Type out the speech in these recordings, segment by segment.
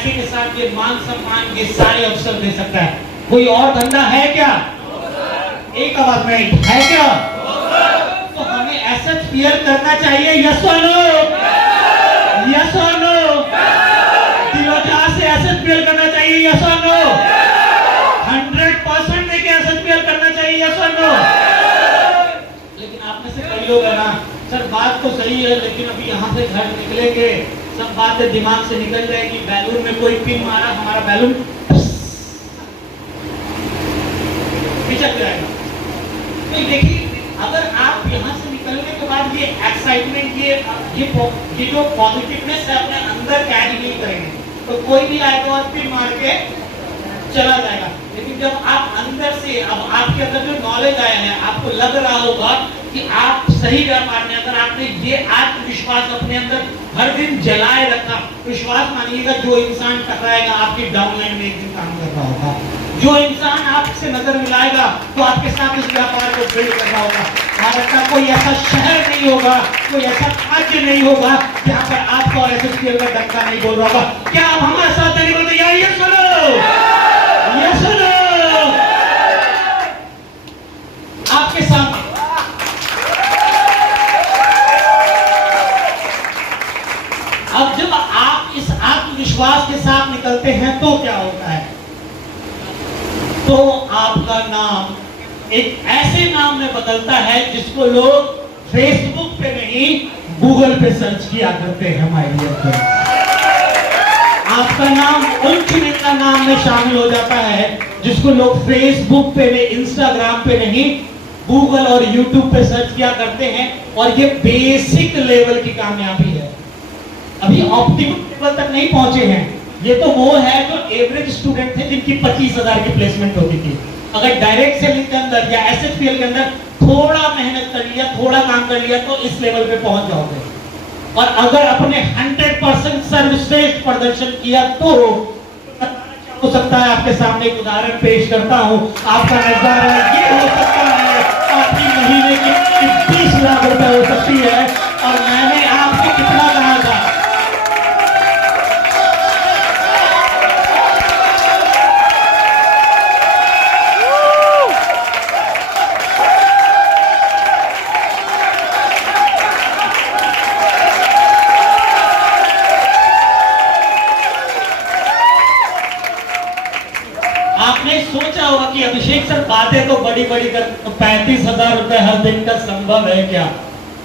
पैसे के साथ ये मान सम्मान ये सारे अवसर दे सकता है। कोई और धंधा है क्या? एक आवाज में है क्या? तो हमें एसेट क्लियर करना चाहिए, यस और नो? यस और नो? दिलोजान से एसेट क्लियर करना चाहिए, यस और नो? 100% देके एसेट क्लियर करना चाहिए, यस और नो? लेकिन आप में से कई लोग है ना, सर बात तो सही है लेकिन अभी यहाँ से घर निकलेंगे सब बातें दिमाग से निकल जाएगी, बैलून में कोई पिन मारा हमारा बैलून पिचक जाएगा। तो देखिए अगर आप यहाँ से निकलने के बाद ये एक्साइटमेंट ये जो पॉजिटिवनेस है अपने अंदर कैरी नहीं करेंगे तो कोई भी आएगा और पिन मार के चला जाएगा। लेकिन जब आप अंदर से अब आपके अंदर जो नॉलेज आया है आपको लग रहा होगा कि आप सही व्यापार में अगर आपने ये आत्मविश्वास अपने अंदर हर दिन जलाए रखा, विश्वास मानिएगा जो इंसान टकराएगा आपकी डाउनलाइन में एक दिन काम कर रहा होगा, जो इंसान आपसे नजर मिलाएगा तो आपके साथ इस व्यापार को बिल्ड कर रहा होगा। भारत का कोई ऐसा शहर नहीं होगा, कोई ऐसा राज्य नहीं होगा जहां पर आपको और एसएसपीएल का डंका नहीं बोल रहा होगा। क्या आप हमारे साथ नहीं बोलते यार? ये सुनो, ये सुनो आपके सामने अब जब आप इस आत्मविश्वास के साथ निकलते हैं तो क्या होता है? तो आपका नाम एक ऐसे नाम में बदलता है जिसको लोग फेसबुक पे नहीं गूगल पे सर्च किया करते हैं। माय डियर फ्रेंड, आपका नाम उन चुनिंदा नाम में शामिल हो जाता है जिसको लोग फेसबुक पे नहीं, इंस्टाग्राम पे नहीं, गूगल और यूट्यूब पे सर्च किया करते हैं। और ये बेसिक लेवल की कामयाबी है, अभी ऑप्टिमम लेवल तक नहीं पहुंचे हैं। ये तो वो है जो एवरेज स्टूडेंट थे जिनकी 25,000 की प्लेसमेंट होती थी। अगर डायरेक्ट सेलिंग के अंदर या एसएचपीएल के अंदर थोड़ा मेहनत कर लिया, थोड़ा काम कर लिया तो इस लेवल पे पहुंच जाओगे। और अगर अपने 100% सर्वश्रेष्ठ प्रदर्शन किया तो हो सकता है आपके सामने एक उदाहरण पेश करता हूं। आपका नजारा ये हो सकता है आपकी महीने की 20 लाख रुपए हो सकती है। और मैंने आपसे कितना कहा था, आपने सोचा होगा कि अभिषेक सर बातें तो बड़ी बड़ी कर, तो 35,000 रुपए हर दिन का संभव है क्या?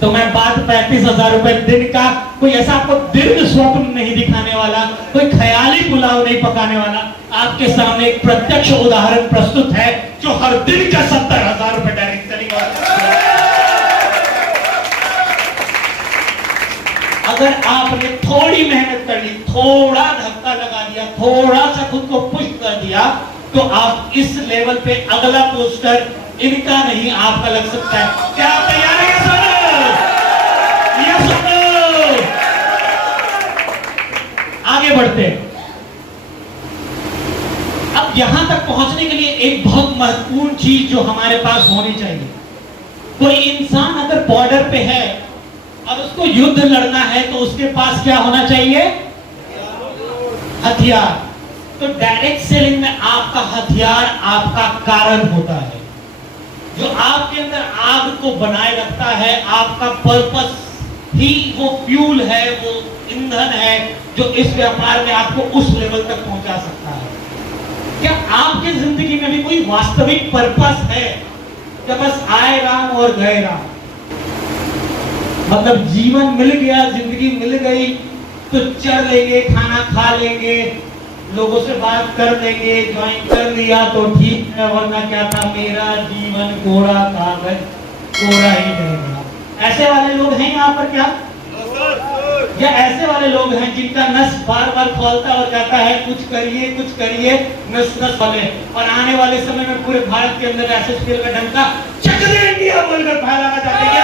तो मैं बात 35,000 रुपए दिन का, कोई ऐसा आपको दीर्घ स्वप्न नहीं दिखाने वाला, कोई ख्याली पुलाव नहीं पकाने वाला, आपके सामने एक प्रत्यक्ष उदाहरण प्रस्तुत है जो हर दिन का 70,000 रुपए डायरेक्ट सेलिंग। अगर आपने थोड़ी मेहनत कर ली, थोड़ा धक्का लगा दिया, थोड़ा सा खुद को पुश कर दिया तो आप इस लेवल पे अगला पोस्टर इनका नहीं आपका लग सकता है। क्या आप तैयार हैं? ये सुनो, आगे बढ़ते। अब यहां तक पहुंचने के लिए एक बहुत महत्वपूर्ण चीज जो हमारे पास होनी चाहिए, कोई इंसान अगर बॉर्डर पे है और उसको युद्ध लड़ना है तो उसके पास क्या होना चाहिए? हथियार। तो डायरेक्ट सेलिंग में आपका हथियार आपका कारण होता है, जो आपके अंदर आग को बनाए रखता है। आपका पर्पस ही वो फ्यूल है, वो ईंधन है जो इस व्यापार में आपको उस लेवल तक पहुंचा सकता है। क्या आपकी जिंदगी में भी कोई वास्तविक पर्पस है? क्या बस आए राम और गए राम, मतलब जीवन मिल गया, जिंदगी मिल गई तो चल लेंगे, खाना खा लेंगे, लोगों से बात कर लेंगे, ज्वाइन कर लिया तो ठीक है, वरना क्या था, मेरा जीवन कोरा कागज कोरा ही रहेगा। ऐसे वाले लोग हैं यहाँ पर क्या? या ऐसे वाले लोग हैं जिनका नस बार बार खोलता और कहता है कुछ करिए नस नस वाले, और आने वाले समय में पूरे भारत के अंदर एसएसपीएल का डंका चक दे इंडिया बोलकर फैलाना चाहते हैं।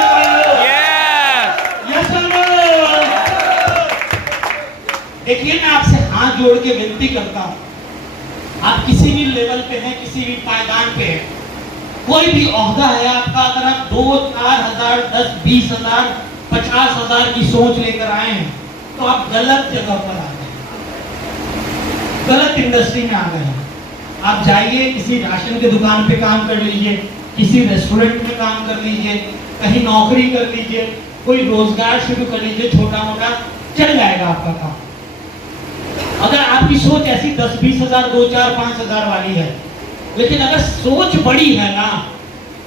देखिए मैं आपसे हाथ जोड़ के विनती करता हूं, आप किसी भी लेवल पे हैं, किसी भी पायदान पे हैं, कोई भी ओहदा है आपका, अगर आप 2-4 हजार 10-20 हजार 50 हजार की सोच लेकर आए हैं तो आप गलत जगह पर आ गए। गलत इंडस्ट्री में आ गए हैं। आप जाइए किसी राशन की दुकान पे काम कर लीजिए, किसी रेस्टोरेंट में काम कर लीजिए, कहीं नौकरी कर लीजिए, कोई रोजगार शुरू कर लीजिए, छोटा मोटा चल जाएगा आपका काम। अगर आपकी सोच ऐसी 10-20 हजार, 2-4-5 हजार वाली है, लेकिन अगर सोच बड़ी है ना,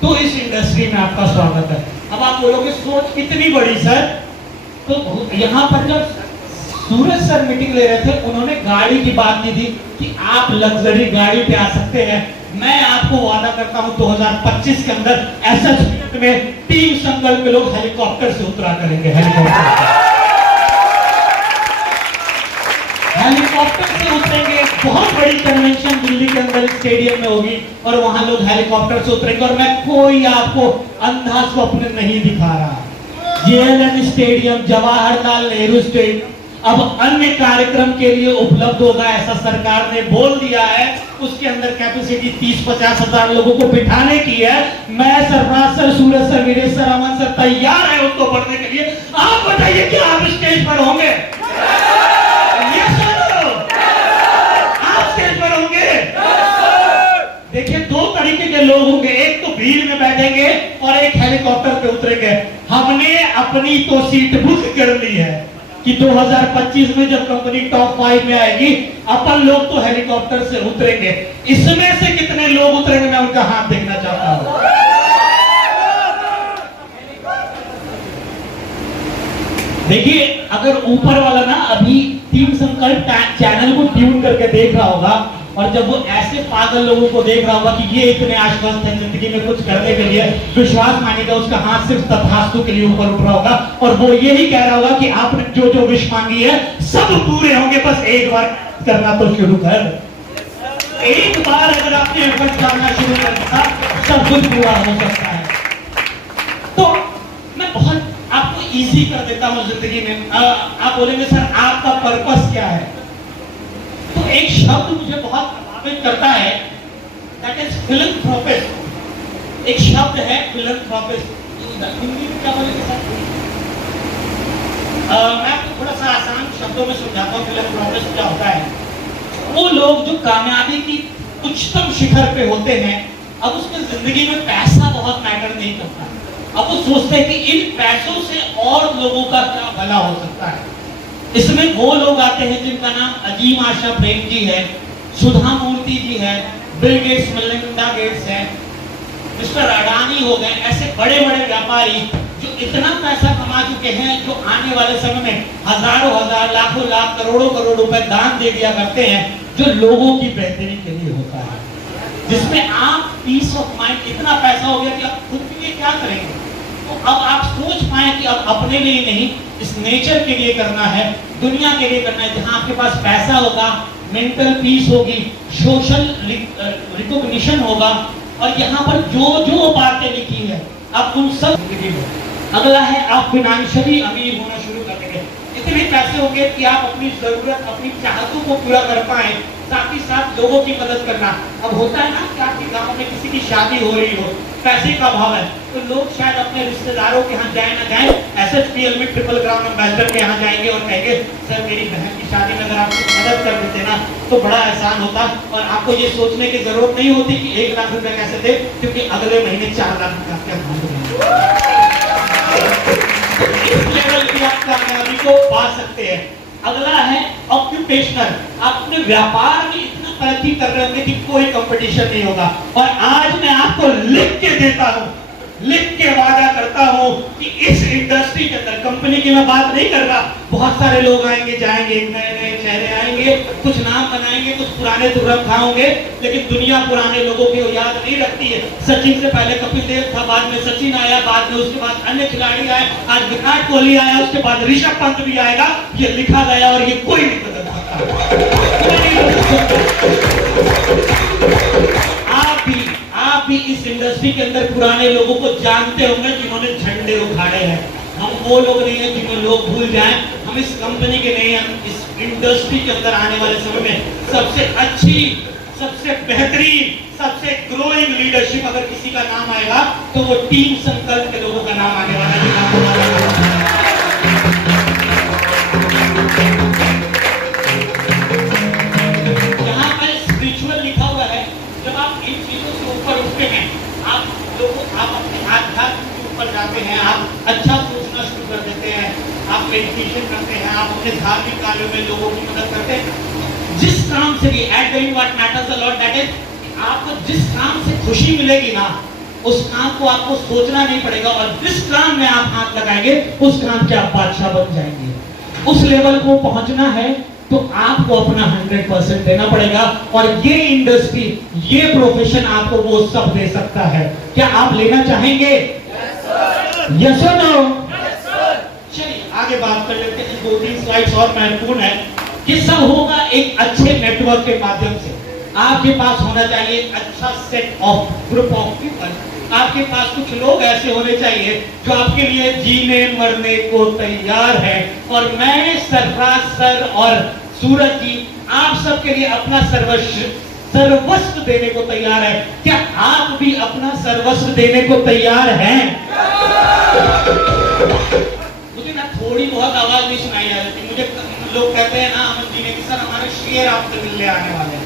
तो इस इंडस्ट्री में आपका स्वागत है। अब आप बोलोगे सोच कितनी बड़ी सर, तो यहाँ पर जब सूरज सर मीटिंग ले रहे थे, उन्होंने गाड़ी की बात की थी कि आप लग्जरी गाड़ी पे आ सकते हैं। मैं आपको वादा करता हूं 2025 के अंदर ऐसा में टीम संकल्प के लोग हेलीकॉप्टर से उतरा करेंगे। हेलीकॉप्टर से उतरेंगे। बहुत बड़ी कन्वेंशन दिल्ली के अंदर स्टेडियम में होगी और वहां लोग हेलीकॉप्टर से उतरेंगे। और मैं कोई आपको अंधा स्वप्न नहीं दिखा रहा। JLN stadium, Jawaharlal Nehru stadium अब अन्य कार्यक्रम के लिए उपलब्ध होगा, ऐसा सरकार ने बोल दिया है। उसके अंदर कैपेसिटी 30-50 हजार लोगों को बिठाने की है। मैं सरफराज सर, सूरज सर, वीरेश सर, अमन सर तैयार है उसको पढ़ने के लिए। आप बताइए कि आप स्टेज पर होंगे? आप स्टेज पर होंगे? देखिए, दो तरीके के लोग होंगे, एक तो भीड़ में बैठेंगे और एक हेलीकॉप्टर पे उतरेंगे। हमने अपनी तो सीट बुक कर ली है कि 2025 में जब कंपनी टॉप 5 में आएगी, अपन लोग तो हेलीकॉप्टर से उतरेंगे। इसमें से कितने लोग उतरेंगे, मैं उनका हाथ देखना चाहता हूं। देखिए, अगर ऊपर वाला ना अभी टीम संकल्प चैनल को ट्यून करके देख रहा होगा, और जब वो ऐसे पागल लोगों को देख रहा होगा कि ये इतने आश्वस्त हैं जिंदगी में कुछ करने के लिए, विश्वास मानिएगा उसका हाथ सिर्फ तथास्तु के लिए ऊपर उठ रहा होगा और वो यही कह रहा होगा कि आपने जो जो विश मांगी है सब पूरे होंगे, बस एक बार करना तो शुरू कर। एक बार अगर आपने एफर्ट करना शुरू कर दिया, सब कुछ पूरा हो सकता है। तो मैं बहुत आपको इजी कर देता हूं जिंदगी में। आप बोलेंगे सर आपका पर्पस क्या है? तो एक शब्द मुझे बहुत प्रभावित करता है, दैट इज फिलैंथ्रोपिस्ट। एक शब्द है फिलैंथ्रोपिस्ट। हिंदी में क्या बोलेंगे सर? मैं आपको थोड़ा सा आसान शब्दों में समझाता हूँ फिलैंथ्रोपिस्ट क्या होता है। वो लोग जो कामयाबी की उच्चतम शिखर पे होते हैं, अब उसमें जिंदगी में पैसा बहुत मैटर नहीं करता। अब वो सोचते हैं कि इन पैसों से और लोगों का क्या भला हो सकता है। इसमें वो लोग आते हैं जिनका नाम अजीम आशा प्रेम जी है, सुधा मूर्ति जी है, बिल गेट्स, मेलिंडा गेट्स है, मिस्टर अडानी हो गए। ऐसे बड़े बड़े व्यापारी जो इतना पैसा कमा चुके हैं, जो आने वाले समय में हजारों हजार, लाखों लाख, करोड़ों करोड़ रुपए दान दे दिया करते हैं, जो लोगों की बेहतरी के लिए होता है, जिसमें आप पीस ऑफ माइंड, इतना पैसा हो गया कि आप खुद के लिए क्या करेंगे। तो अब आप सोच पाए कि अब अपने लिए नहीं, इस नेचर के लिए करना है, दुनिया के लिए करना है, जहां आपके पास पैसा होगा, मेंटल पीस होगी, सोशल रिकॉग्निशन होगा, और यहाँ पर जो जो बातें लिखी है आप उन सब जिंदगी में। अगला है आप फाइनेंशियली अमीर होना शुरू कर देंगे। इतने पैसे होंगे कि आप अपनी जरूरत, अपनी चाहतों को पूरा कर पाए, साथ ही साथ लोगों की मदद करना। अब होता है ना कि आपके गांव में किसी की शादी हो रही हो, पैसे का अभाव है, तो लोग शायद अपने रिश्तेदारों के यहाँ जाए ना जाए, SHPL में ट्रिपल क्राउन एम्बेसडर के यहाँ जाएंगे और कहेंगे सर मेरी बहन की शादी में अगर आप मदद कर देते ना तो बड़ा एहसान होता। और आपको ये सोचने की जरूरत नहीं होती कि 1 लाख रुपए कैसे दे, क्योंकि अगले महीने 4 लाख रुपए आपके अकाउंट में। इस लेवल की आप कामयाबी को पा सकते हैं। अगला है ऑक्यूपेशनल। आप अपने व्यापार में इतना तरक्की कर रहे होंगे कि कोई कंपटीशन नहीं होगा। और आज मैं आपको लिख के देता हूं, लिख के वादा करता हूं कि इस इंडस्ट्री के अंदर, कंपनी की मैं बात नहीं कर रहा, बहुत सारे लोग आएंगे जाएंगे, नए नए चेहरे आएंगे, कुछ नाम बनाएंगे, कुछ पुराने तुरंत खाओगे, लेकिन दुनिया पुराने लोगों को याद नहीं रखती है। सचिन से पहले कपिल देव था, बाद में सचिन आया, बाद में उसके बाद अन्य खिलाड़ी आए, आज विराट कोहली आया, उसके बाद ऋषभ पंत भी आएगा। ये लिखा गया और ये कोई नहीं बदल सकता। आप भी इस इंडस्ट्री के अंदर पुराने लोगों को जानते होंगे जिन्होंने झंडे उखाड़े हैं। हम वो लोग नहीं हैं जिन्हें लोग भूल जाएं। हम इस कंपनी के नहीं, हम इस इंडस्ट्री के अंदर आने वाले समय में सबसे अच्छी, सबसे बेहतरीन, सबसे ग्रोइंग लीडरशिप अगर किसी का नाम आएगा तो वो टीम संकल्प के लोगों का नाम आने वाला है। धार्मिक कार्यों में लोगों की मदद करते हैं। जिस काम से भी at doing what matters a lot, that is आपको जिस काम से खुशी मिलेगी ना, उस काम को आपको सोचना नहीं पड़ेगा, और जिस काम में आप हाथ लगाएंगे उस काम के आप बादशाह बन जाएंगे। उस लेवल को पहुंचना है तो आपको अपना 100% देना पड़ेगा, और ये इंडस्ट्री, ये प्रोफेशन आपको वो सब दे सकता है। क्या आप लेना चाहेंगे? यस और नो? चलिए आगे बात कर लेते हैं। 2-3 स्लाइड्स और महत्वपूर्ण है। ये सब होगा एक अच्छे नेटवर्क के माध्यम से। आपके पास होना चाहिए अच्छा set of group of people. आपके पास कुछ लोग ऐसे होने चाहिए जो आपके लिए जीने मरने को तैयार है। और मैं सरफराज सर और सूरज जी आप सबके लिए अपना सर्वस्व देने को तैयार है। क्या आप भी अपना सर्वस्व देने को तैयार हैं? मुझे ना थोड़ी बहुत आवाज नहीं सुनाई आ रही। मुझे लोग कहते हैं ना अमन जी ने कि सर हमारे शेर आपसे मिलने आने वाले हैं।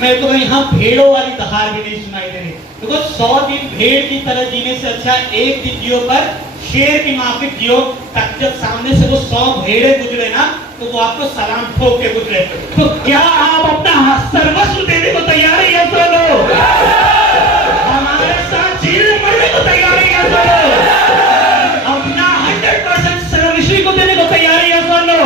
मेरे को यहाँ भेड़ों वाली दहाड़ भी नहीं सुनाई दे रही। देखो 100 दिन भेड़ की तरह जीने से अच्छा एक दिन जियो पर शेर की माफिक जियो, तक जब सामने से वो 100 भेड़े गुजरे ना तो वो आपको सलाम ठोक के गुजरे। तो क्या आप अपना सर्वस्व देने को तैयार है? या सोलो हमारे साथ जीने मरने को तैयार है? या सोलो अपना 100% सर्वस्व को देने को तैयार है? या सोलो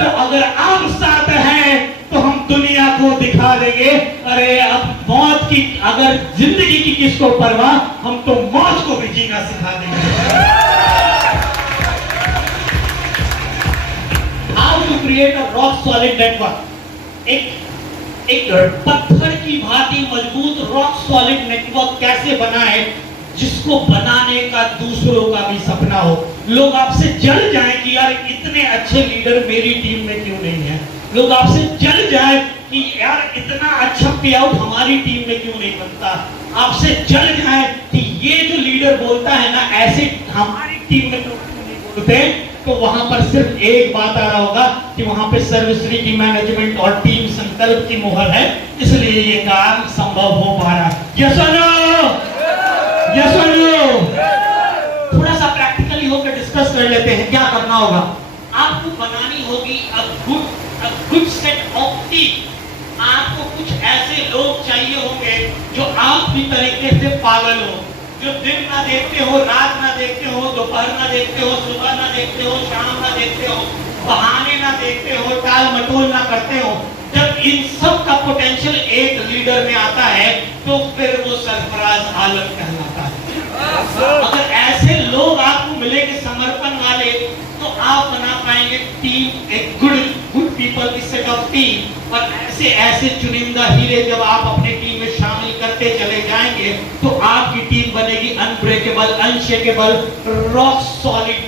तो अगर आप साथ हैं तो हम दुनिया को दिखा देंगे। अरे अब मौत की अगर जिंदगी की किसको परवाह, हम तो मौत को भी जीना सिखा देंगे। How to create a rock solid network. एक पत्थर की भांति मजबूत रॉक सॉलिड नेटवर्क कैसे बनाए जिसको बनाने का दूसरों का भी सपना हो। लोग आपसे जल जाएं कि यार इतने अच्छे लीडर मेरी टीम में क्यों नहीं है। लोग आपसे जल जाए कि यार इतना अच्छा पे आउट हमारी टीम में क्यों नहीं बनता। आपसे जल जाए कि ये जो लीडर बोलता है ना ऐसे हमारी टीम में तो क्यों नहीं बोलते। तो वहां पर सिर्फ एक बात आ रहा होगा कि वहां पे सर्वश्री की मैनेजमेंट और टीम संकल्प की मोहर है, इसलिए ये काम संभव हो पा रहा है। यस और नो? यस और नो? थोड़ा सा प्रैक्टिकली होकर डिस्कस कर लेते हैं क्या करना होगा। आपको बनानी होगी a good set of team। आपको कुछ ऐसे लोग चाहिए होंगे जो आपकी तरीके से पागल हो, जो दिन ना देखते हो, रात ना देखते हो, दोपहर ना देखते हो, सुबह ना देखते हो, शाम ना देखते हो, बहाने ना देखते हो, टाल मटोल ना करते हो। जब इन सब का पोटेंशियल एक लीडर में आता है तो फिर वो सरफराज आलम कहलाता है। अगर ऐसे लोग आपको मिलेंगे समर्पण वाले तो आप बना पाएंगे टीम, एक गुड पीपल की सेट ऑफ टीम। और ऐसे चुनिंदा हीरे जब आप अपने टीम में शामिल करते चले जाएंगे तो आपकी टीम बनेगी अनब्रेकेबल, अनशेकेबल, रॉक सॉलिड,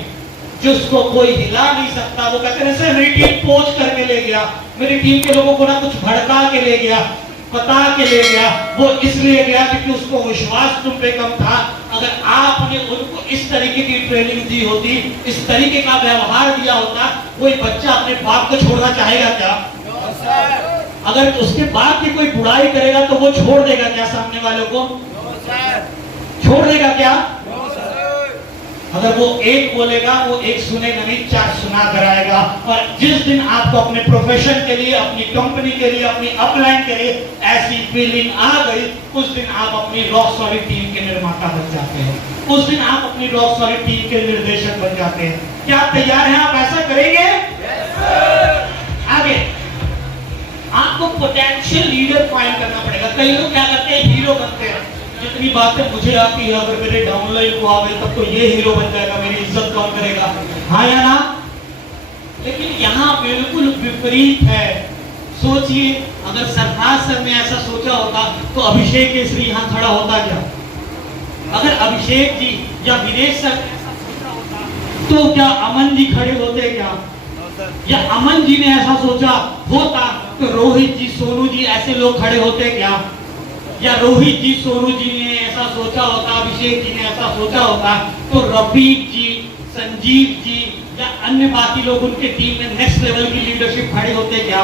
जिसको कोई हिला नहीं सकता। वो कहते हैं सर मेरी टीम पोच करके ले गया, मेरी टीम के लोगों को ना कुछ भड़का के ले गया, बता के ले गया। वो इसलिए गया क्योंकि उसको विश्वास तुम पे कम था। अगर आपने उनको इस तरीके की ट्रेनिंग दी होती, इस तरीके का व्यवहार दिया होता, कोई बच्चा अपने बाप को छोड़ना चाहेगा क्या? अगर उसके बाप की कोई बुराई करेगा तो वो छोड़ देगा क्या? सामने वालों को छोड़ देगा क्या? अगर वो एक बोलेगा वो एक सुनेगा नहीं, 4 सुना कराएगा। और जिस दिन आपको अपने प्रोफेशन के लिए, अपनी कंपनी के लिए, अपनी अपलाइन के लिए ऐसी फीलिंग आ गई, उस दिन आप अपनी रॉक सॉलिड टीम के निर्माता बन जाते हैं। उस दिन आप अपनी रॉक सॉलिड टीम के निर्देशक बन जाते हैं। क्या आप तैयार हैं? आप ऐसा करेंगे? आगे आपको पोटेंशियल लीडर फाइंड करना पड़ेगा। कई लोग क्या करते हैं, हीरो बनते हैं। जितनी बातें मुझे आती है अगर मेरे डाउनलाइन को आवे तब तो ये हीरो बन जाएगा, मेरी इज्जत कौन करेगा? हाँ या ना? लेकिन यहाँ बिल्कुल विपरीत है। सोचिए अगर सरफराज सर ने ऐसा सोचा होता तो अभिषेक केसरी यहाँ खड़ा होता क्या? अगर अभिषेक जी या विनेश सर ने ऐसा सोचा होता तो क्या अमन जी खड़े होते क्या? या अमन जी ने ऐसा सोचा होता तो रोहित जी, सोनू जी ऐसे लोग खड़े होते क्या? या रोहित जी, सोनू जी ने ऐसा सोचा होता, अभिषेक जी ने ऐसा सोचा होता तो रफीक जी, संजीव जी या अन्य बाकी लोग उनके टीम में नेक्स्ट लेवल की लीडरशिप खड़े होते क्या?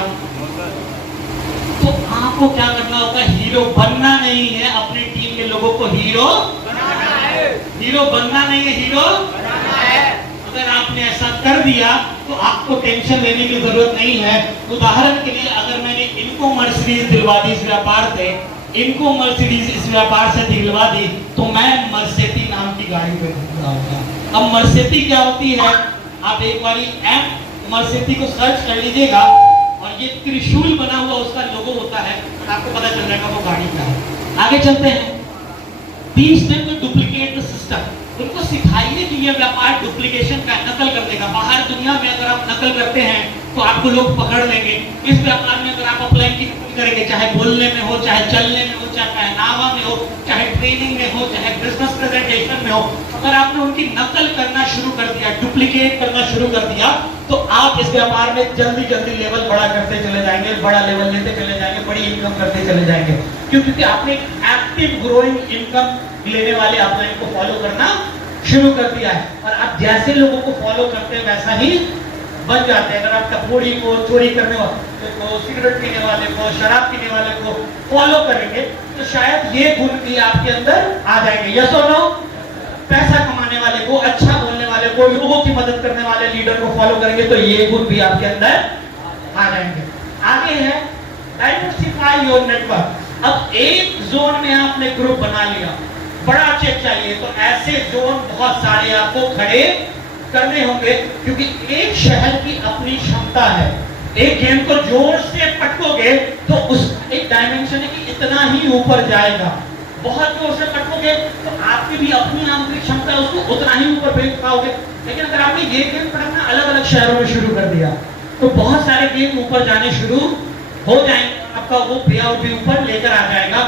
तो आपको क्या करना होगा? हीरो बनना नहीं है, अपनी टीम के लोगों को हीरो बनाना है। हीरो बनना नहीं है, हीरो बनाना है। अगर आपने ऐसा कर दिया तो आपको टेंशन लेने की जरूरत नहीं है। उदाहरण के लिए अगर मैंने इनको मर्सिडीज दिलवा दी इस व्यापार से, इनको मर्सिडीज इस व्यापार से दिलवा दी, तो मैं मर्सेटी नाम की गाड़ी पे घूम रहा होगा। अब मर्सेटी क्या होती है, आप एक बार एम मर्सेटी को सर्च कर लीजिएगा और ये त्रिशूल बना हुआ उसका लोगो होता है, आपको पता चल जाएगा वो गाड़ी क्या है। आगे चलते हैं। 30 दिन में डुप्लीकेट सिस्टम, उनको सिखाइए कि ये व्यापार डुप्लीकेशन का, नकल करने का। बाहर दुनिया में अगर आप नकल करते हैं तो आपको लोग पकड़ लेंगे। इस व्यापार में अगर आप अपलाइन की नकल करेंगे, चाहे बोलने में हो, चाहे चलने में हो, चाहे पहनावा में हो, चाहे ट्रेनिंग में हो, चाहे बिजनेस प्रेजेंटेशन में हो, अगर आपने उनकी नकल करना शुरू कर दिया, डुप्लीकेट करना शुरू कर दिया, तो आप इस व्यापार में जल्दी जल्दी लेवल बड़ा करते चले जाएंगे, बड़ा लेवल लेते चले जाएंगे, बड़ी इनकम करते चले जाएंगे। क्योंकि आपने एक्टिव ग्रोइंग इनकम लेने वाले अपलाइन को फॉलो करना शुरू कर दिया है, और आप जैसे लोगों को फॉलो करते हैं वैसा ही बन जाते हैं। अगर आप टपोरी को, चोरी करने वाले को, सिगरेट पीने वाले को, शराब पीने वाले को फॉलो करेंगे तो शायद ये गुण भी आपके अंदर आ जाएंगे। यस और नो? पैसा कमाने वाले को, अच्छा बोलने वाले को, लोगों की मदद करने वाले लीडर को फॉलो करेंगे तो ये गुण भी आपके अंदर आ जाएंगे। आगे है डाइवर्सिफाई योर नेटवर्क। अब एक जोन में आपने ग्रुप बना लिया, बड़ा चेक चाहिए तो ऐसे जोन बहुत सारे आपको खड़े करने होंगे, क्योंकि एक शहर की अपनी क्षमता है। एक गेम को जोर से पटकोगे तो उस एक डायमेंशन है कि इतना ही ऊपर जाएगा। बहुत जोर से पटकोगे तो आपकी भी अपनी आंतरिक क्षमता है, उसको उतना ही ऊपर फेंक पाओगे। लेकिन अगर आपने ये गेम पटकना अलग अलग शहरों में शुरू कर दिया तो बहुत सारे गेम ऊपर जाने शुरू हो जाएंगे, आपका वो पे आउट भी ऊपर लेकर आ जाएगा।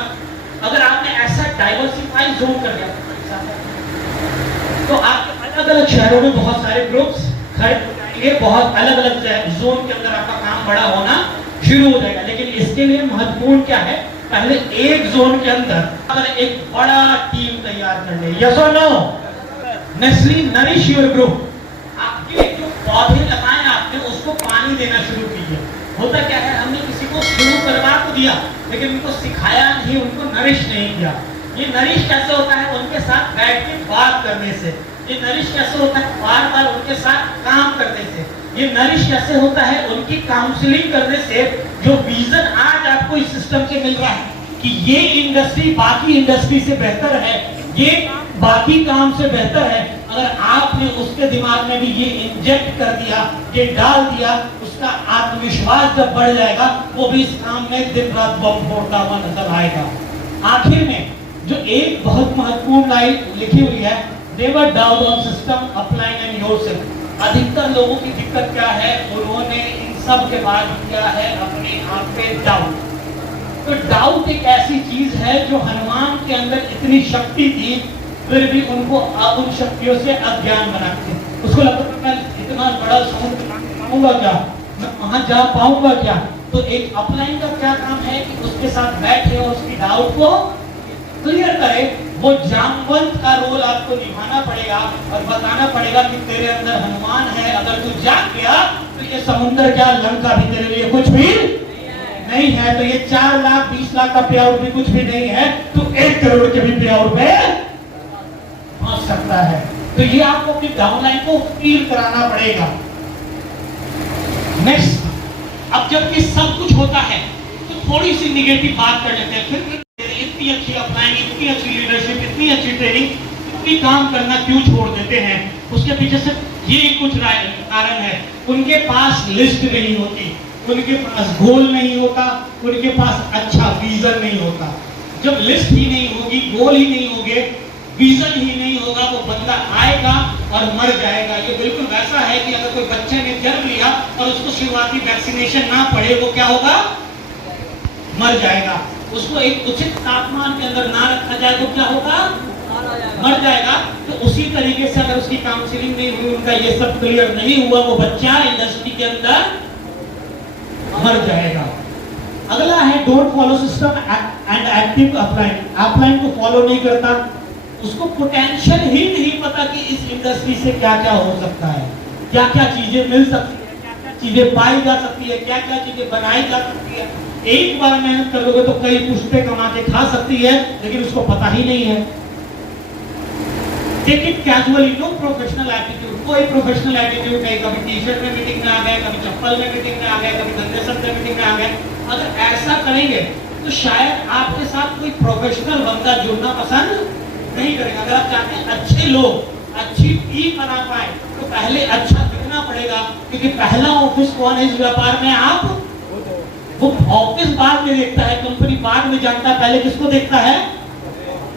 अगर आपने ऐसा डाइवर्सिफाई जोन कर दिया तो आपके अलग अलग शहरों में बहुत सारे ग्रुप्स खड़े हो जाएंगे, बहुत अलग अलग जोन के अंदर आपका काम बड़ा होना शुरू हो जाएगा। लेकिन इसके लिए महत्वपूर्ण क्या है, पहले एक जोन के अंदर अगर एक बड़ा टीम तैयार कर ले। यस और no? Nestle nourish your group. आपके जो पौधे लगाए आपने उसको पानी देना शुरू कीजिए। होता क्या है, हमने किसी को शुरू करवा तो दिया लेकिन उनको सिखाया नहीं, उनको नरिश नहीं किया। ये नरिश कैसे होता है, उनके साथ बैठ के बात करने से। ये नरिश कैसे होता है, बार बार उनके साथ काम करने से। ये नरिश कैसे होता है, उनकी काउंसलिंग करने से। जो विजन आज आपको इस सिस्टम से मिल रहा है कि ये इंडस्ट्री बाकी इंडस्ट्री से बेहतर है, ये बाकी काम से बेहतर है, अगर आपने उसके दिमाग में भी ये इंजेक्ट कर दिया, ये डाल दिया, उसका आत्मविश्वास जब बढ़ जाएगा वो भी इस काम में दिन रात बम फोड़ता हुआ नजर आएगा। आखिर में जो एक बहुत महत्वपूर्ण लाइन लिखी हुई है, never doubt on system, applying and yourself. अधिकतर लोगों की दिक्कत क्या है, उन्होंने इन सब के बाद किया है अपने आप पे डाउट। तो डाउट एक ऐसी चीज है जो हनुमान के अंदर इतनी शक्ति थी फिर भी उनको उन शक्तियों से अज्ञान बनाते। उसको लगता मैं इतना बड़ा समुद्र पाऊंगा क्या, मैं वहां जा पाऊंगा क्या। तो एक अपलाइन का क्या काम है कि उसके साथ बैठे और उसकी डाउट को क्लियर करे। वो जामवंत का रोल आपको निभाना पड़ेगा और बताना पड़ेगा कि तेरे अंदर हनुमान है, अगर तू जाग गया तो ये समुद्र क्या, लंका भी तेरे लिए कुछ भी नहीं है। तो ये 4 लाख 20 लाख का पे आउट भी कुछ भी नहीं है, तो 1 करोड़ के भी पे आउट पे पहुंच सकता है। तो ये आपको अपनी डाउनलाइन को फील कराना पड़ेगा। नेक्स्ट, अब जब ये सब कुछ होता है तो थोड़ी सी निगेटिव बात कर लेते हैं। फिर इतनी अच्छी अपलाइन, इतनी अच्छी लीडरशिप, इतनी अच्छी ट्रेनिंग, इतनी काम करना क्यों छोड़ देते हैं? उसके पीछे से ये कुछ कारण है। उनके पास लिस्ट नहीं होती, उनके पास गोल नहीं होता, उनके पास अच्छा विजन नहीं होता। जब लिस्ट ही नहीं होगी, गोल ही नहीं होंगे, विजन ही नहीं होगा, वो बंदा आएगा और मर जाएगा। ये बिल्कुल वैसा है कि अगर कोई बच्चे ने जन्म लिया और उसको शुरुआती वैक्सीनेशन ना पड़े, वो क्या होगा, मर जाएगा। उसको एक उचित तापमान के अंदर ना रखा जाए तो क्या होगा, मर जाएगा। तो उसी तरीके से अगर उसकी काउंसलिंग नहीं हुई, उनका ये सब क्लियर नहीं हुआ, वो बच्चा इंडस्ट्री के अंदर मर जाएगा। अगला है don't follow system and active upline. Upline को फॉलो नहीं करता, उसको पोटेंशियल ही नहीं पता कि इस इंडस्ट्री से क्या क्या हो सकता है, क्या क्या चीजें मिल सकती है, क्या क्या चीजें पाई जा सकती है, क्या क्या चीजें बनाई जा सकती है। एक बार मेहनत कर लोगे तो कई पुश्तें कमा के खा सकती है, लेकिन उसको पता ही नहीं है। Take it casually, no professional attitude, कोई प्रोफेशनल एटीट्यूड नहीं। कभी टी शर्ट में मीटिंग में आ गए, कभी चप्पल में मीटिंग में आ गए, कभी गंदे शब्द में मीटिंग में आ गए। अगर ऐसा करेंगे तो शायद आपके साथ कोई प्रोफेशनल बंदा जुड़ना पसंद नहीं करेगा। अगर आप चाहते हैं अच्छे लोग अच्छी टीम बना पाए तो पहले अच्छा दिखना पड़ेगा, क्योंकि पहला ऑफिस कौन है इस व्यापार में? आप। वो ऑफिस बाद में देखता है, कंपनी बाद में जानता है, पहले किसको देखता है?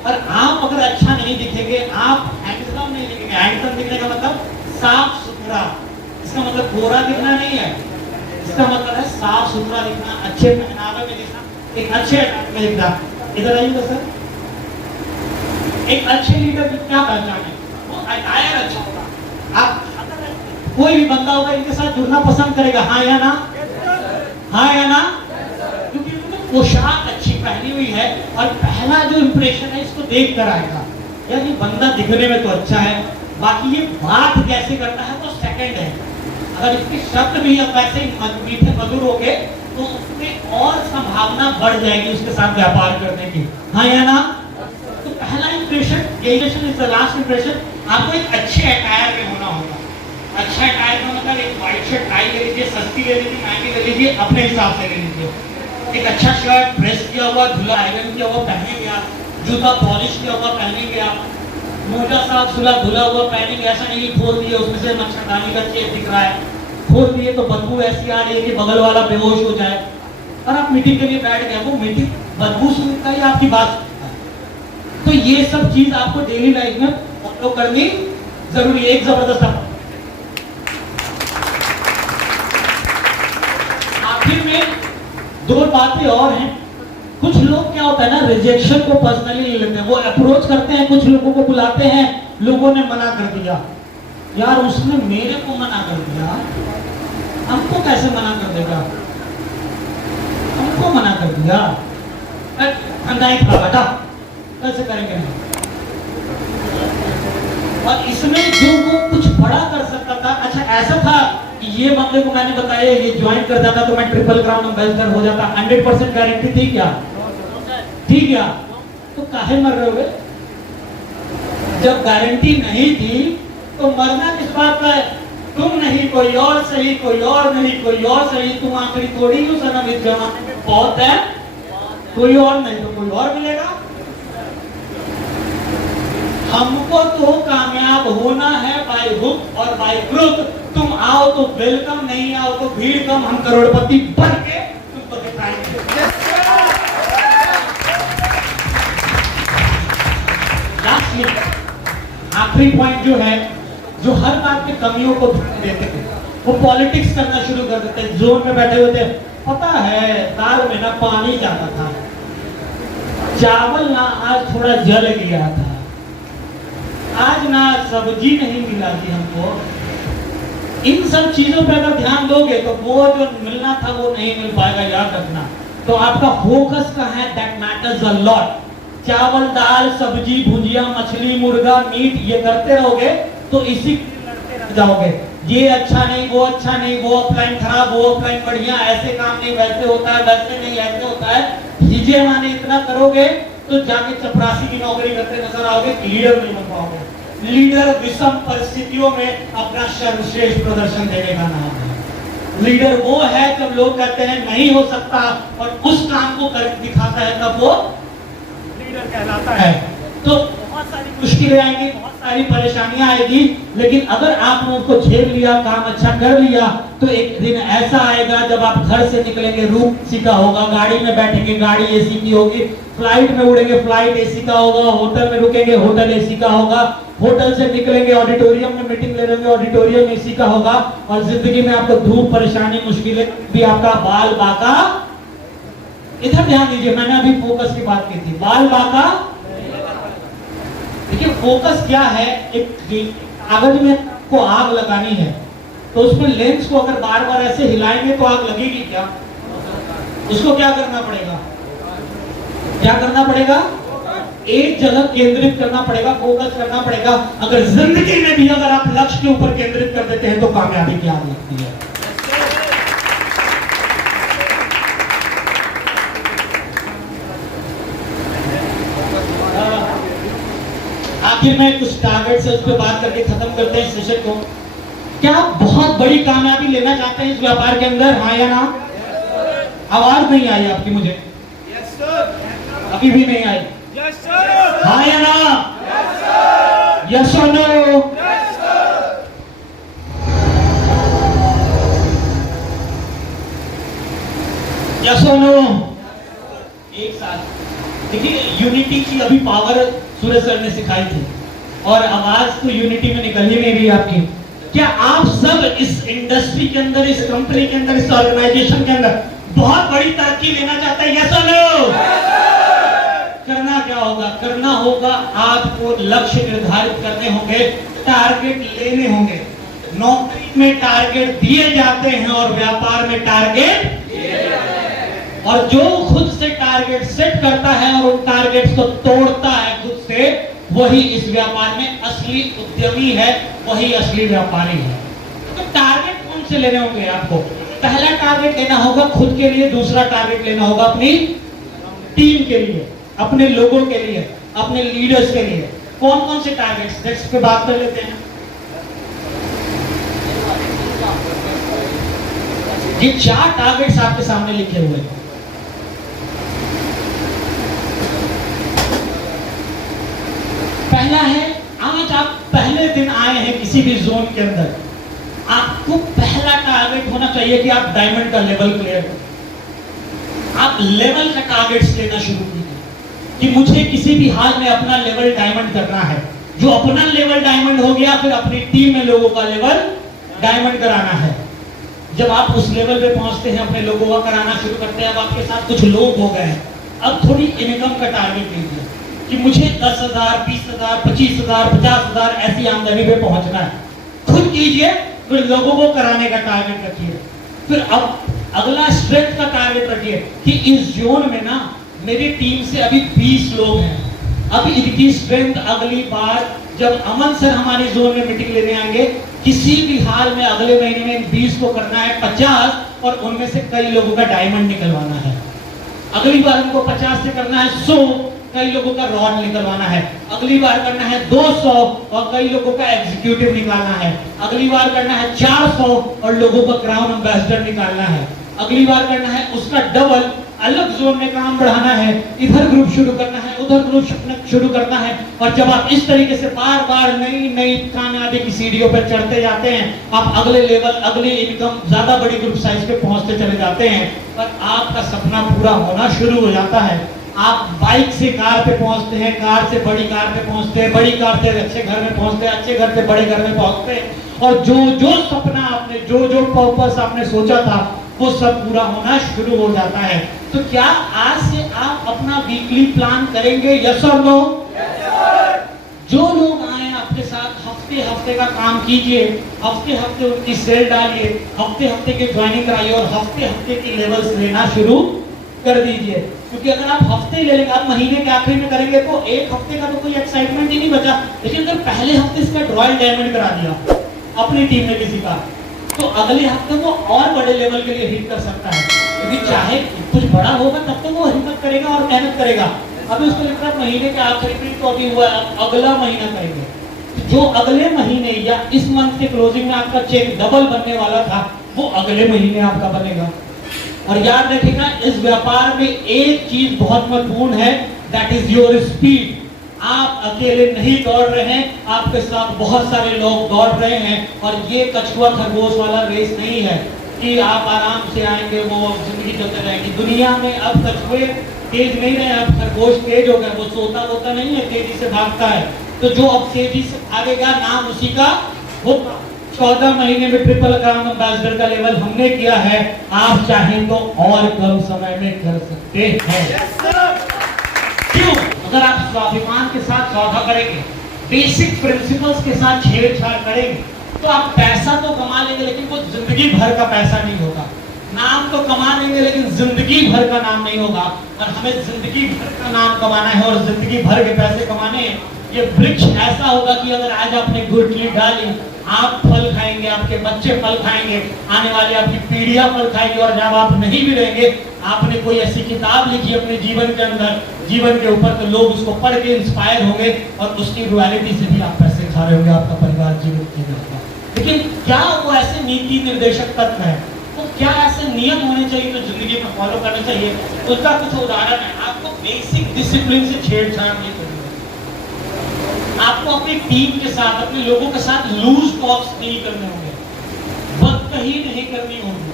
और आप अगर अच्छा नहीं दिखेंगे, आप हैंडसम नहीं दिखेंगे। हैंडसम दिखने का मतलब साफ सुथरा, इसका मतलब गोरा दिखना नहीं है, इसका मतलब है साफ सुथरा दिखना, अच्छे पहनावे में दिखना, एक अच्छे अटायर में दिखना। इधर आइएगा सर। एक अच्छे लीडर की क्या पहचान है? वो अटायर अच्छा होगा। आप कोई भी बंदा होगा इनके साथ जुड़ना पसंद करेगा, हाँ या ना? हाँ या ना? क्योंकि पोशाक अच्छी पहनी हुई है और पहला जो इंप्रेशन है इसको देख कर आएगा, यानी बंदा दिखने में तो अच्छा है, बाकी ये बात कैसे करता है तो सेकंड है। अगर इसके शब्द भी अब वैसे ही मीठे मधुर हो गए तो उसमें और संभावना बढ़ जाएगी उसके साथ व्यापार करने की, हाँ या ना? तो पहला impression, is the last impression. आपको एक अच्छे अटायर में होना होगा। अच्छा अटायर का मतलब एक व्हाइट शर्ट टाई ले लीजिए, सस्ती ले लीजिए, महंगी ले लीजिए, अपने हिसाब से ले लीजिए। एक अच्छा शर्ट प्रेस किया हुआ, धुला आयरन किया हुआ पहनेंगे आप, जूता पॉलिश किया हुआ पहनेंगे आप, मोजा साफ सुला धुला हुआ पहनेंगे। ऐसा नहीं खोल दिए उसमें से मच्छरदानी का चेप दिख रहा है, खोल दिए तो बदबू ऐसी आ रही है कि बगल वाला बेहोश हो जाए, और आप मीटिंग के लिए बैठ गए, वो मीटिंग बदबू सुनता है आपकी बात सुनता है। तो ये सब चीज आपको डेली लाइफ में फॉलो करनी जरूरी है। एक जबरदस्त आखिर में दो बातें और हैं। कुछ लोग क्या होता है ना, रिजेक्शन को पर्सनली ले लेते हैं। वो अप्रोच करते हैं, कुछ लोगों को बुलाते हैं, लोगों ने मना कर दिया, यार उसने मेरे को मना कर दिया, हमको कैसे मना कर देगा? हमको मना कर दिया, बेटा कैसे करेंगे? और इसमें जो वो कुछ बड़ा कर सकता था, अच्छा ऐसा था कि ये बंदे को मैंने बताया ये ज्वाइन कर जाता तो मैं ट्रिपल क्राउन एम्बेसडर हो जाता, 100% गारंटी थी क्या? ठीक है, तो काहे मर रहे हो? जब गारंटी नहीं थी तो मरना किस बात का है? तुम नहीं कोई और सही, कोई और नहीं कोई और सही, तुम आखिरी थोड़ी हो सनम इस जमाने में बहुत है, कोई और नहीं तो कोई और मिलेगा। हमको तो कामयाब होना है बाय हुक और बाय क्रुक। तुम आओ तो वेलकम, नहीं आओ तो भीड़ कम, हम करोड़पति बन के तुमको दिखाएंगे। आखिरी पॉइंट जो है, जो हर बात की कमियों को ध्यान देते थे, वो पॉलिटिक्स करना शुरू कर देते। जोन में बैठे हुए थे, पता है दाल में ना पानी ज्यादा था, चावल ना आज थोड़ा जल गया था, आज ना सब्जी नहीं मिला थी हमको। इन सब चीजों पे अगर ध्यान दोगे तो वो जो मिलना था वो नहीं मिल पाएगा, याद रखना। तो आपका फोकस कहाँ है, दैट मैटर्स अ लॉट। चावल दाल सब्जी भुजिया मछली मुर्गा मीट ये करते रहोगे तो इसी लड़ते रह जाओगे। ये अच्छा नहीं, वो अच्छा नहीं, वो ऑफलाइन खराब, वो ऑफलाइन बढ़िया, ऐसे काम नहीं, वैसे होता है, वैसे नहीं, ऐसे होता है। हिजे माने इतना करोगे तो जाके चपरासी की नौकरी करते नजर आओगे, लीडर नहीं बन पाओगे। लीडर विषम परिस्थितियों में अपना सर्वश्रेष्ठ प्रदर्शन देने का नाम है। लीडर वो है जब लोग कहते हैं नहीं हो सकता और उस काम को कर दिखाता है, तब वो लीडर कहलाता है। तो बहुत सारी मुश्किलें आएंगी, बहुत सारी परेशानियां आएगी, लेकिन अगर आपने उसको झेल लिया, काम अच्छा कर लिया, तो एक दिन ऐसा आएगा जब आप घर से निकलेंगे रूम एसी का होगा, गाड़ी में बैठेंगे गाड़ी एसी की होगी, फ्लाइट में उड़ेंगे फ्लाइट एसी का होगा, होटल में रुकेंगे होटल एसी का होगा, होटल से निकलेंगे ऑडिटोरियम में मीटिंग ले लेंगे ऑडिटोरियम एसी का होगा। और जिंदगी में आपको धूप परेशानी मुश्किलें भी आपका बाल बाका, इधर ध्यान दीजिए, मैंने अभी फोकस की बात की थी, बाल बाका। देखिए फोकस क्या है, एक कागज में को आग लगानी है तो उसमें लेंस को अगर बार बार ऐसे हिलाएंगे तो आग लगेगी क्या? उसको क्या करना पड़ेगा? क्या करना पड़ेगा? एक जगह केंद्रित करना पड़ेगा, फोकस करना पड़ेगा। अगर जिंदगी में भी अगर आप लक्ष्य के ऊपर केंद्रित कर देते हैं तो कामयाबी की आग लगती है। आखिर में कुछ टारगेट से उस पर बात करके खत्म करते हैं सेशन को। क्या आप बहुत बड़ी कामयाबी लेना चाहते हैं इस व्यापार के अंदर, हाँ या ना? आवाज नहीं आई आपकी मुझे, अभी भी नहीं आई, हाँ या ना? यस और नो? यस और नो? एक साथ देखिए, यूनिटी की अभी पावर सूरज सर ने सिखाई थी और आवाज तो यूनिटी में निकल ही नहीं रही आपकी। क्या आप सब इस इंडस्ट्री के अंदर, इस कंपनी के अंदर, इस ऑर्गेनाइजेशन के अंदर बहुत बड़ी तरक्की लेना चाहते हैं? यस और नो? करना क्या होगा? करना होगा आपको लक्ष्य निर्धारित करने होंगे, टारगेट लेने होंगे। नौकरी में टारगेट दिए जाते हैं और व्यापार में टारगेट दिए जाते हैं। और जो खुद से टारगेट सेट करता है और उन टारगेट्स को तोड़ता है खुद से, वही इस व्यापार में असली उद्यमी है, वही असली व्यापारी है। तो टारगेट कौन से लेने होंगे आपको? पहला टारगेट लेना होगा खुद के लिए, दूसरा टारगेट लेना होगा अपनी टीम के लिए, अपने लोगों के लिए, अपने लीडर्स के लिए। कौन कौन से टारगेट्स, नेक्स्ट पे बात कर लेते हैं। ये 4 टारगेट्स आपके सामने लिखे हुए हैं। पहला है, आज आप पहले दिन आए हैं किसी भी जोन के अंदर, आपको पहला टारगेट होना चाहिए कि आप डायमंड का लेवल क्लियर करें। आप लेवल का टारगेट्स लेना शुरू कीजिए कि मुझे किसी भी हाल में अपना लेवल डायमंड करना है। जो अपना लेवल डायमंड हो गया, फिर अपनी टीम में लोगों का लेवल डायमंड कराना है। जब आप उस लेवल पे पहुंचते हैं, अपने लोगों का कराना शुरू करते हैं, अब आपके साथ कुछ लोग हो गए हैं, अब थोड़ी इनकम का टारगेट लीजिए कि मुझे 10,000, 20,000, 25,000, 50,000 ऐसी आमदनी पे पहुंचना है। खुद कीजिए, फिर लोगों को कराने का टारगेट रखिए। फिर अब अगला स्ट्रेंथ का टारगेट रखिए कि इस जोन में ना मेरी टीम से अभी 20 लोग हैं। अब इनकी स्ट्रेंथ अगली बार जब अमन सर हमारी जोन में मीटिंग लेने आएंगे, किसी भी हाल में अगले महीने में 20 को करना है 50 और उनमें से कई लोगों का डायमंड निकलवाना है। अगली बार उनको 50 से करना है 100, कई लोगों का रॉड निकलवाना है। अगली बार करना है 200 और कई लोगों का एग्जीक्यूटिव निकालना है। अगली बार करना है 400 और लोगों का क्राउन एम्बेसडर निकालना है। अगली बार करना है उसका डबल, अलग जोन में काम बढ़ाना है, इधर ग्रुप शुरू करना है, उधर ग्रुप शुरू करना है। और जब आप इस तरीके से बार बार नई नई कामयाबी की सीढ़ियों पर चढ़ते जाते हैं, आप अगले लेवल, अगली इनकम, ज्यादा बड़ी ग्रुप साइज पे पहुंचते चले जाते हैं और आपका सपना पूरा होना शुरू हो जाता है। आप बाइक से कार पे पहुंचते हैं, कार से बड़ी कार पे पहुंचते हैं, बड़ी कार से अच्छे घर में पहुंचते हैं, अच्छे घर से बड़े घर में पहुंचते हैं और जो जो सपना आपने, जो जो पर्पस आपने सोचा था, वो सब पूरा होना शुरू हो जाता है। तो क्या आज से आप अपना वीकली प्लान करेंगे? यस और नो? जो लोग आए आपके साथ, हफ्ते हफ्ते का काम कीजिए, हफ्ते हफ्ते उनकी सेल डालिए, हफ्ते हफ्ते की ज्वाइनिंग कराइए और हफ्ते हफ्ते की लेवल्स लेना शुरू कर दीजिए। क्योंकि अगर आप हफ्ते ले लेंगे, आप महीने के आखिरी में करेंगे तो एक हफ्ते का तो कोई एक्साइटमेंट ही नहीं बचा। लेकिन अगर पहले हफ्ते इसका रॉयल डायमंड करा दिया अपनी टीम में किसी का, तो अगले हफ्ते वो और बड़े लेवल के लिए हिट कर सकता है। क्योंकि चाहे कुछ बड़ा होगा तब तो वो हिम्मत करेगा और मेहनत करेगा। अभी उसको लगता है महीने के आखिरी में तो अभी हुआ, अगला महीना करेंगे। तो जो अगले महीने या इस मंथ के क्लोजिंग में आपका चेक डबल बनने वाला था, वो अगले महीने आपका बनेगा। और याद रखिएगा, इस व्यापार में एक चीज बहुत महत्वपूर्ण है, दैट इज योर स्पीड। आप अकेले नहीं दौड़ रहे हैं, आपके साथ बहुत सारे लोग दौड़ रहे हैं। और ये कछुआ खरगोश वाला रेस नहीं है कि आप आराम से आएंगे, वो जिंदगी चलते रहेगी। दुनिया में अब कछुए तेज नहीं रहे, अब खरगोश तेज हो गए। वो सोता वोता नहीं है, तेजी से भागता है। तो जो अब तेजी से भागेगा, नाम उसी का होगा। 14 महीने में ट्रिपल क्राउन एम्बेसडर का लेवल हमने किया है, आप चाहें तो और कम समय में कर सकते हैं। क्यों? अगर आप स्वाभिमान के साथ सौदा करेंगे, बेसिक प्रिंसिपल्स के साथ छेड़छाड़ करेंगे, तो आप पैसा तो कमा लेंगे, लेकिन वो जिंदगी भर का पैसा नहीं होगा। नाम तो कमा लेंगे, लेकिन जिंदगी भर का नाम नहीं होगा। और हमें जिंदगी भर का नाम कमाना है और जिंदगी भर के पैसे कमाने हैं, ये वृक्ष ऐसा होगा कि अगर आज आपने गुठली डाली, आप फल खाएंगे, आपके बच्चे फल खाएंगे, आने वाली आपकी पीढ़ियां फल खाएंगी, और जब आप नहीं भी रहेंगे, आपने कोई ऐसी किताब लिखी अपने जीवन के अंदर, जीवन के ऊपर, तो लोग उसको पढ़ के इंस्पायर होंगे और उसकी रॉयल्टी से भी आप पैसे खा रहे होंगे, आपका परिवार जीवित नहीं रहेगा। लेकिन क्या वो ऐसे नीति निर्देशक तत्व है, तो क्या ऐसे नियम होने चाहिए जो जिंदगी में फॉलो करने चाहिए? उसका कुछ उदाहरण है। आपको बेसिक डिसिप्लिन से छेड़छाड़ नहीं करनी, आपको अपनी टीम के साथ, अपने लोगों के साथ लूज टॉक्स नहीं करने होंगे, बदकही नहीं करनी होगी,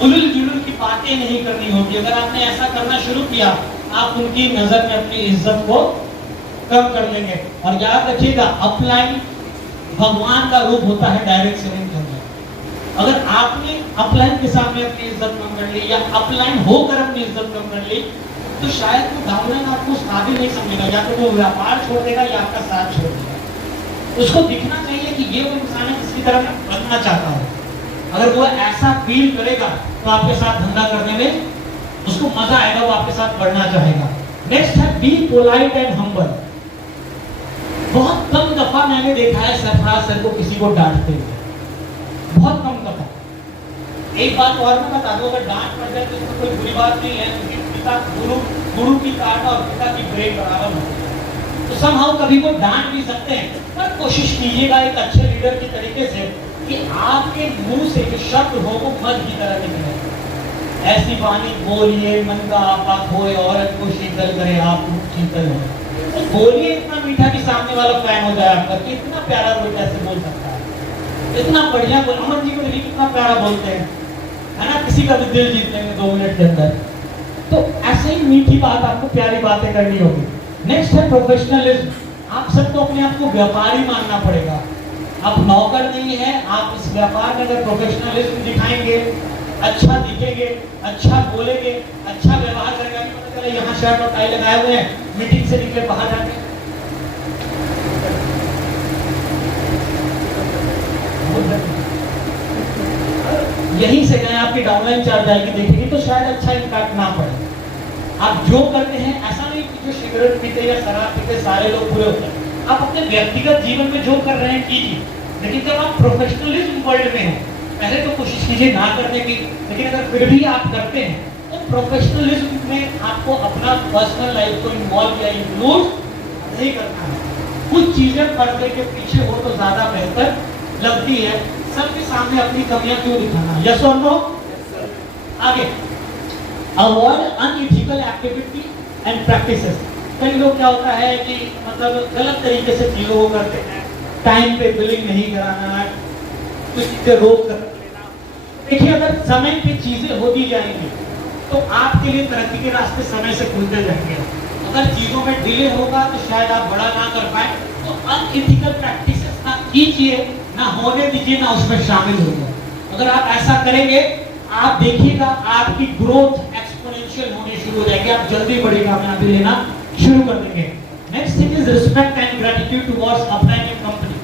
उलझ जुलझ की बातें नहीं करनी होगी। अगर आपने ऐसा करना शुरू किया, आप उनकी नजर में अपनी इज्जत को कम कर लेंगे। और याद रखिएगा, अपलाइन भगवान का रूप होता है डायरेक्ट सेलिंग के अंदर। अगर आपने अपलाइन के सामने अपनी इज्जत कम कर ली, या अपलाइन होकर अपनी इज्जत कम कर ली, तो शायद वो डाउनलाइन आपको उस काबिल नहीं समझेगा, या तो वो व्यापार छोड़ देगा या आपका साथ छोड़ देगा। उसको दिखना चाहिए कि ये वो इंसान है जिसकी तरह मैं बनना चाहता हूँ। अगर वो ऐसा फील करेगा तो आपके साथ धंधा करने में उसको मजा आएगा, वो आपके साथ बढ़ना चाहेगा। नेक्स्ट है बी पोलाइट एंड हम्बल। बहुत कम दफा मैंने देखा है सरफराज सर को किसी को डांटते हुए, बहुत कम दफा। एक बात और मैं बता दूं, अगर डांट पड़ जाए तो इसमें कोई बुरी बात नहीं है, क्योंकि पिता गुरु की काट और पिता की ब्रेक बराबर होती है, तो समहाउ कभी वो डांट भी सकते हैं। पर कोशिश कीजिएगा एक अच्छे लीडर के तरीके से कि आपके मुंह से जो शब्द हो वो मध की तरह निकले। ऐसी वाणी बोलिए, मन का आपा खोए, औरत को शीतल करे, आप शीतल हो। तो बोलिए इतना मीठा कि सामने वाला फैन हो जाए आपका, कि इतना प्यारा कोई कैसे बोल सकता है, इतना बढ़िया। अमन जी को देखिए कितना प्यारा बोलते हैं, है ना, किसी का भी दिल जीत लेंगे 2 मिनट के अंदर। तो ऐसे ही मीठी बात, आपको प्यारी बातें करनी होगी। नेक्स्ट है प्रोफेशनलिज्म। आप सबको अपने आप को व्यापारी मानना पड़ेगा, आप नौकर नहीं है। आप इस व्यापार में अगर प्रोफेशनलिज्म दिखाएंगे, अच्छा दिखेंगे, अच्छा बोलेंगे, अच्छा व्यवहार करेंगे, पता चले यहाँ शर्ट और टाई लगाए हुए हैं, मीटिंग से निकले बाहर जाके यहीं से गए आपकी डाउनलाइन चार्ज जाएगी, देखेंगे तो शायद अच्छा इम्पैक्ट ना पड़े। आप जो करते हैं, ऐसा नहीं कि जो सिगरेट पीते या शराब पीते सारे लोग बुरे होते हैं। आप अपने व्यक्तिगत जीवन में जो कर रहे हैं कीजिए, लेकिन जब आप प्रोफेशनलिज्म वर्ल्ड में हो, पहले तो कोशिश कीजिए ना करने की, लेकिन अगर फिर भी आप करते हैं तो प्रोफेशनलिज्म में आपको अपना पर्सनल लाइफ को इन्वॉल्व या इंक्लूड नहीं करना है। कुछ चीजें पर्दे के पीछे हो तो ज्यादा बेहतर लगती है। सबके सामने अपनी कमियां क्यों दिखाना? यस और नो? आगे, avoid unethical activity and practices. कई लोग क्या होता है कि मतलब गलत तरीके से चीजों को करते हैं, टाइम पे बिलिंग नहीं कराना, कुछ चीजें रोक कर लेना। देखिए, अगर समय पे चीजें होती जाएंगी तो आपके लिए तरक्की के रास्ते समय से खुलते जाएंगे। अगर चीजों में डिले होगा तो शायद आप बड़ा ना कर पाए। तो अनइथिकल प्रैक्टिसेस ना कीजिए, ना होने दीजिए, ना उसमें शामिल होइए। अगर आप ऐसा करेंगे, आप देखिएगा आपकी ग्रोथ एक्सपोनेंशियल होनी शुरू हो जाएगी, आप जल्दी बड़ी कामयाबी लेना शुरू कर देंगे। Next thing is respect and gratitude towards upline and company.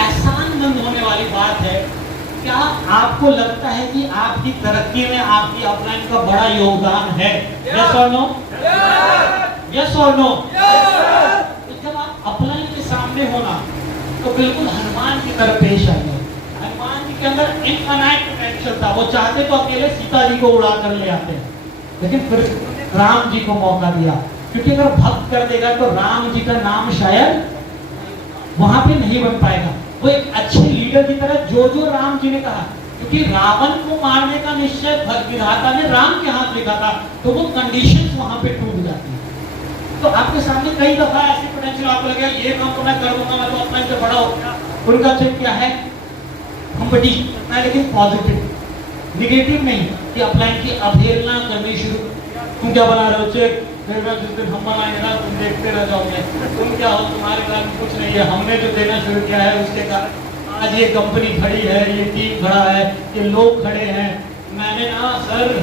एहसानमंद होने वाली बात है। क्या आपको लगता है कि आपकी तरक्की में आपकी अपलाइन का बड़ा योगदान है? यस और नो? यस और नो? जब आप अपलाइन के सामने होना तो बिल्कुल हनुमान की तरह पेश आइए। हनुमान जी के अंदर इनफाइनाइट पोटेंशियल था, वो चाहते तो अकेले सीता जी को उड़ा कर ले आते, लेकिन फिर राम जी को मौका दिया, क्योंकि अगर भक्त कर देगा तो राम जी का नाम शायद वहां पे नहीं बन पाएगा। वो एक अच्छे लीडर की तरह जो राम जी ने कहा, क्योंकि रावण को मारने का निश्चय विधाता ने राम के हाथ लिखा था, तो वो कंडीशंस वहां पे टूट जाती है। तो आपके सामने कई दफा ऐसी पोटेंशियल आपको लगे ये काम तो मैं कर दूंगा, मैं तो अपना से बड़ा हो गया। उनका चेक क्या है? कंपटीशन करना है, लेकिन पॉजिटिव, निगेटिव नहीं, कि अपलाइन की अवहेलना करनी शुरू। तुम क्या बना रहे हो? चेक जिस दिन हम बनाएंगे ना तुम देखते रह जाओगे, तुम क्या हो, तुम्हारे कारण कुछ नहीं है, हमने जो देना शुरू किया है उसके कारण आज ये कंपनी खड़ी है, ये टीम खड़ा है, ये लोग खड़े हैं। मैंने ना सर,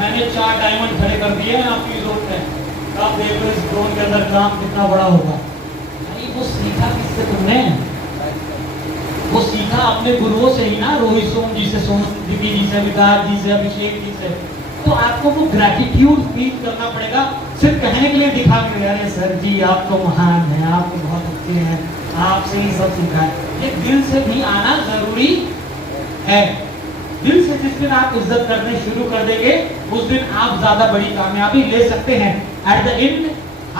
मैंने 4 डायमंड खड़े कर दिए हैं आपकी जोर में। आप देख रहे इस ड्रोन के अंदर काम कितना बड़ा होगा। नहीं, वो सीखा किससे तुमने? वो सीखा अपने गुरुओं से ही ना, रोहित सोम जी से, सोम दीदी जी से, विकास जी से, अभिषेक जी से। तो आपको वो ग्रैटिट्यूड फील करना पड़ेगा। सिर्फ कहने के लिए दिखाने के लिए अरे सर जी आप तो महान हैं, आप तो बहुत अच्छे हैं, आपसे ही सब सीखा है। ये दिल से भी आना जरूरी है। दिल से जिस दिन आप इज्जत करने शुरू कर देंगे उस दिन आप ज्यादा बड़ी कामयाबी ले सकते हैं। एट द एंड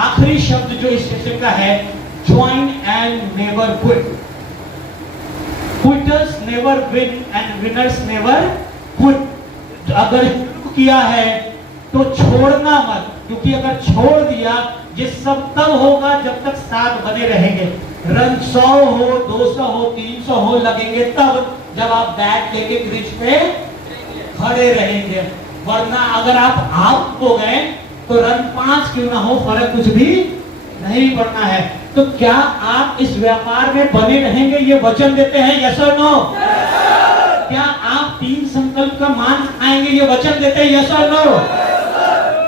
आखिरी शब्द जो इस सेशन का है, join and never quit. Quitters never win and winners never quit. अगर किया है तो छोड़ना मत, क्योंकि अगर छोड़ दिया ये सब तब होगा जब तक साथ बने रहेंगे। रन 100 हो, 200 हो, 300 हो लगेंगे तब जब आप बैट लेके क्रीज पे खड़े रहेंगे। वरना अगर आप आउट हो गए तो रन 5 क्यों ना हो, फर्क कुछ भी नहीं पड़ना है। तो क्या आप इस व्यापार में बने रहेंगे, ये वचन देते हैं? यस और नो? क्या आप 3 संकल्प का मान आएंगे, ये वचन देते हैं? यस और नो?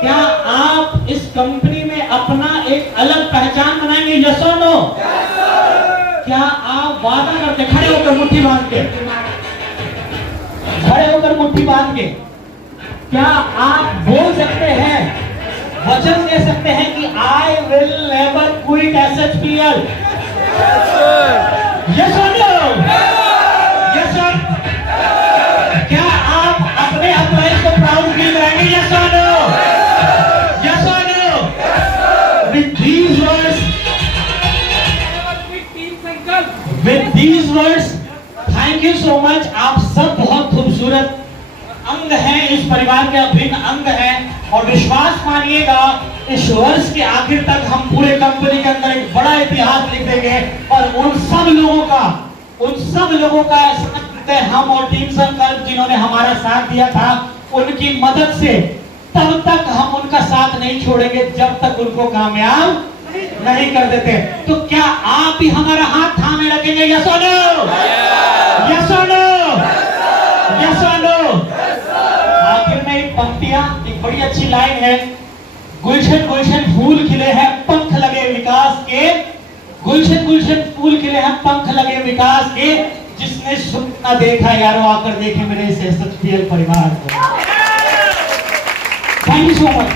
क्या आप इस कंपनी में अपना एक अलग पहचान बनाएंगे? यस और नो? क्या आप वादा करते, खड़े होकर मुट्ठी बांध के, खड़े होकर मुट्ठी बांध के, क्या आप बोल सकते हैं, वचन दे सकते हैं कि I will never quit SHPL? Yes और नो? यस और? क्या आप अपने एम्प्लॉइज को प्राउड फील कराएंगे? यस और नो? यस और no? With these words, with these words, thank you so much। आप सब बहुत खूबसूरत अंग हैं, इस परिवार के अभिन्न अंग हैं, और विश्वास मानिएगा इस वर्ष के आखिर तक हम पूरे कंपनी के अंदर एक बड़ा इतिहास लिख देंगे। और उन सब लोगों का हम और टीम संकल्प जिन्होंने हमारा साथ दिया था, उनकी मदद से तब तक हम उनका साथ नहीं छोड़ेंगे जब तक उनको कामयाब नहीं कर देते। तो क्या आप भी हमारा हाथ थामे रखेंगे? यस और नो? यस और नो? यस और नो? आखिर में एक पंक्तियां, एक बड़ी अच्छी लाइन है, गुलशन गुलशन फूल खिले हैं पंख लगे विकास के, गुलशन गुलशन फूल खिले हैं पंख लगे विकास के, जिसने सुनना देखा यारों आकर देखे मेरे इस SHPL परिवार को। Thank you so much.